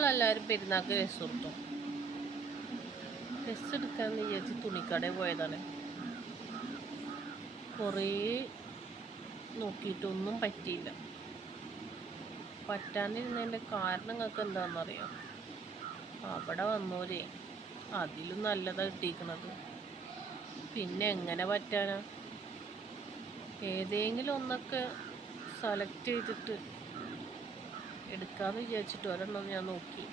നിങ്ങളെല്ലാവരും പെരുന്നാൾക്ക് ഡ്രസ്സ് കൊടുത്തോ? ഡ്രസ്സ് എടുക്കാമെന്ന് വിചാരിച്ച് തുണിക്കടയിൽ പോയതാണ്. കുറേ നോക്കിയിട്ടൊന്നും പറ്റിയില്ല. പറ്റാണ്ടിരുന്നതിൻ്റെ കാരണം നിങ്ങൾക്ക് എന്താണെന്നറിയോ? അവിടെ വന്നോരേ അതിലും നല്ലതാണ് കിട്ടിയിരിക്കണത്. പിന്നെ എങ്ങനെ പറ്റാനാ? ഏതെങ്കിലും ഒന്നൊക്കെ സെലക്ട് ചെയ്തിട്ട് എടുക്കാമെന്ന് വിചാരിച്ചിട്ട് ഒരെണ്ണം ഞാൻ നോക്കി.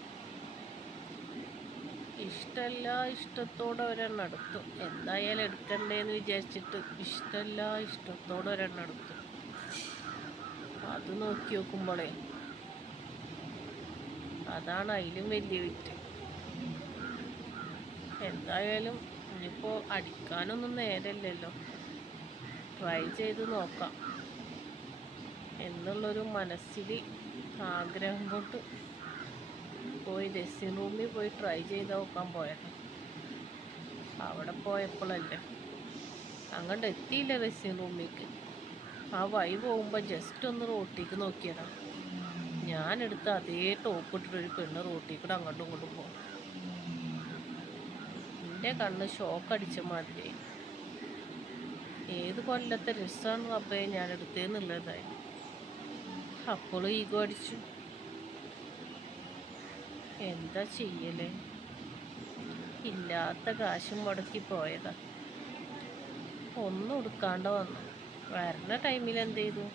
ഇഷ്ടമല്ല, ഇഷ്ടത്തോടെ ഒരെണ്ണം എടുത്തു. എന്തായാലും എടുക്കണ്ടേന്ന് വിചാരിച്ചിട്ട് ഇഷ്ടത്തോടെ ഒരെണ്ണം എടുത്തു. അത് നോക്കി നോക്കുമ്പോഴേ അതാണ് അതിലും വലിയ വിറ്റ്. എന്തായാലും ഇനിയിപ്പോൾ അടിക്കാനൊന്നും നേരമില്ലല്ലോ, ട്രൈ ചെയ്ത് നോക്കാം എന്നുള്ളൊരു മനസ്സിൽ ആഗ്രഹം കൊണ്ട് പോയി ഡ്രസ്സിംഗ് റൂമിൽ പോയി ട്രൈ ചെയ്ത് നോക്കാൻ പോയത്. അവിടെ പോയപ്പോഴല്ലേ അങ്ങോട്ട് എത്തിയില്ല ഡ്രസ്സിംഗ് റൂമിലേക്ക്. ആ വഴി പോകുമ്പോൾ ജസ്റ്റ് ഒന്ന് റോട്ടിലേക്ക് നോക്കിയതാണ്. ഞാനെടുത്ത അതേ ടോപ്പ് ഇട്ടിട്ടൊരു പെണ്ണ് റോട്ടിൽ കൂടെ അങ്ങോട്ടും ഇങ്ങോട്ടും പോകും. എൻ്റെ കണ്ണ് ഷോക്കടിച്ച മാതിരി. ഏത് കൊല്ലത്തെ രസമാണ് റബ്ബേ ഞാൻ എടുത്തതെന്നുള്ളതായി. അപ്പോഴും ഈഗോ അടിച്ചു. എന്താ ചെയ്യലേ? ഇല്ലാത്ത കാശും മുടക്കി പോയതാ. ഒന്നും എടുക്കാണ്ട് വന്നു. വരുന്ന ടൈമിൽ എന്ത് ചെയ്തു?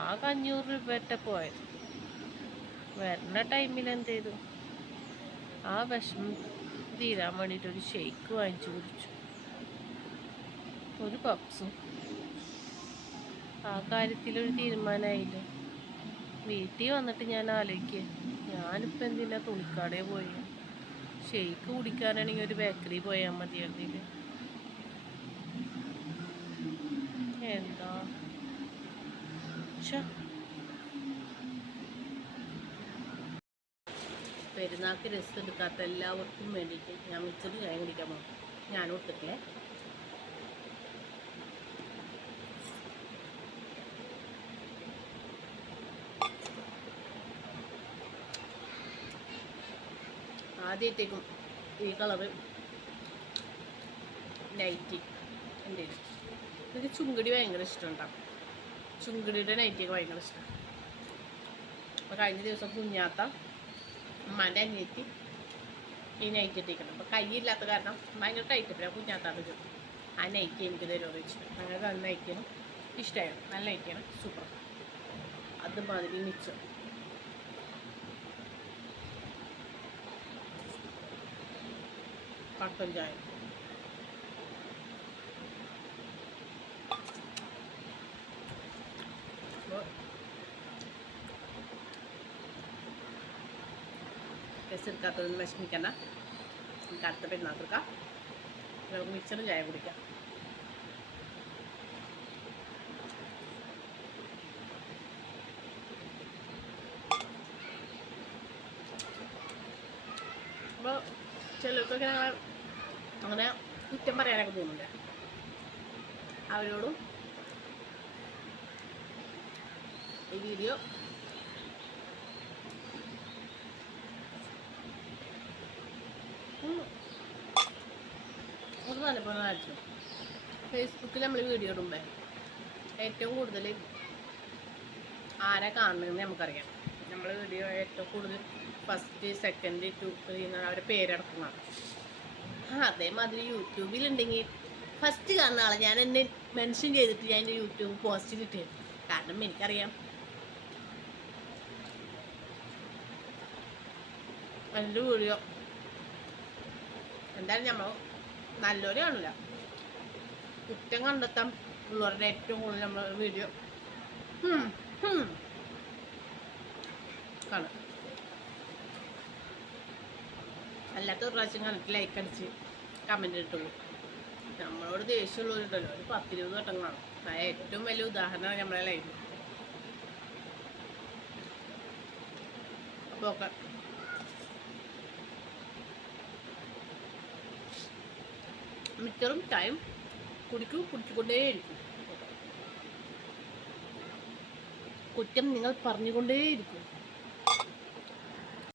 ആകെ 500 രൂപ പോയത്. വരുന്ന ടൈമിൽ എന്ത് ചെയ്തു? ആ വിഷമം തീരാൻ വേണ്ടിയിട്ടൊരു ഷെയ്ക്ക് വാങ്ങിച്ചു കുടിച്ചു, ഒരു പപ്സും. ആ കാര്യത്തിലൊരു തീരുമാനമായില്ല. വീട്ടിൽ വന്നിട്ട് ഞാൻ ആലോചിക്കുക, ഞാനിപ്പോൾ എന്തിനാ തുണിക്കടയിൽ പോയി? ഷെയ്ക്ക് കുടിക്കാനാണെങ്കിൽ ഒരു ബേക്കറി പോയാൽ മതിയായിരുന്നില്ല. എന്താ പെരുന്നാൾക്ക് ഡ്രസ്സ് എടുക്കാത്ത എല്ലാവർക്കും വേണ്ടിയിട്ട് ഞാൻ മിച്ചറ് ചായ കുടിക്കാൻ പോകും. ഞാനും എടുത്തിട്ടില്ലേ. ആദ്യമായിട്ടേക്കും ഈ കളറ് നൈറ്റി എൻ്റെ എനിക്ക് ചുങ്കടി ഭയങ്കര ഇഷ്ടമുണ്ടാകും. ചുങ്കടിയുടെ നൈറ്റിയൊക്കെ ഭയങ്കര ഇഷ്ടം. അപ്പോൾ കഴിഞ്ഞ ദിവസം കുഞ്ഞാത്ത ഉമ്മാൻ്റെ അനിയത്തി ഈ നൈറ്റ് ഇട്ടിരിക്കണം. അപ്പോൾ കൈയില്ലാത്ത കാരണം ഭയങ്കര ടൈറ്റ്. പിന്നെ കുഞ്ഞാത്താണ്ട് ചോദിച്ചു ആ നൈറ്റി എനിക്ക് തരുമോ വെച്ചു. അങ്ങനെ നല്ല നൈറ്റിയാണ്, ഇഷ്ടമായിരുന്നു. നല്ല നൈറ്റിയാണ്, സൂപ്പർ. അതുമാതിരി മിച്ചം കട്ടൻ ചായ. ഡ്രസ്സ് എടുക്കാത്തതൊന്നും വിഷമിക്കണ്ട, നമുക്ക് അടുത്ത പെരുന്നാൾക്ക് എടുക്കാം. നമുക്ക് മിക്സറും ചായ കുടിക്കാം. അപ്പോൾ ചിലർക്കൊക്കെ ഞങ്ങൾ അങ്ങനെ കുറ്റം പറയാനൊക്കെ തോന്നുന്നുണ്ട്. അവരോടും ഈ വീഡിയോ ഒരു നല്ലപോലെ അയച്ചു. ഫേസ്ബുക്കിൽ നമ്മൾ വീഡിയോ ഇടുമ്പോൾ ഏറ്റവും കൂടുതൽ ആരാ കാണുന്നതെന്ന് നമുക്കറിയാം. നമ്മൾ വീഡിയോ ഏറ്റവും കൂടുതൽ ഫസ്റ്റ്, സെക്കൻഡ്, 2, 3 എന്നാണ് അവരുടെ പേരടക്കുന്നതാണ്. അതേമാതിരി യൂട്യൂബിലുണ്ടെങ്കിൽ ഫസ്റ്റ് കാണുന്ന ആളെ ഞാൻ എന്നെ മെൻഷൻ ചെയ്തിട്ട് ഞാൻ എൻ്റെ യൂട്യൂബ് പോസ്റ്റിൽ ഇട്ടായിരുന്നു. കാരണം എനിക്കറിയാം എൻ്റെ വീഡിയോ എന്തായാലും നമ്മൾ നല്ലവരെ കാണില്ല, കുറ്റം കണ്ടെത്താൻ ഉള്ളവരുടെ ഏറ്റവും കൂടുതൽ നമ്മൾ വീഡിയോ കാണും. അല്ലാത്ത ഒരു പ്രാവശ്യം കണ്ടിട്ട് ലൈക്ക് അടിച്ച് കമൻ്റ് ഇട്ടുള്ളൂ. നമ്മളോട് ദേഷ്യമുള്ളവരുണ്ടല്ലോ, ഒരു 10-20 വട്ടം കാണും. ആ ഏറ്റവും വലിയ ഉദാഹരണമാണ് നമ്മളെ ലൈഫ്. അപ്പോൾ ഒക്കെ മിക്കറും ചായം കുടിച്ചുകൊണ്ടേയിരിക്കും. കുറ്റം നിങ്ങൾ പറഞ്ഞുകൊണ്ടേയിരിക്കും.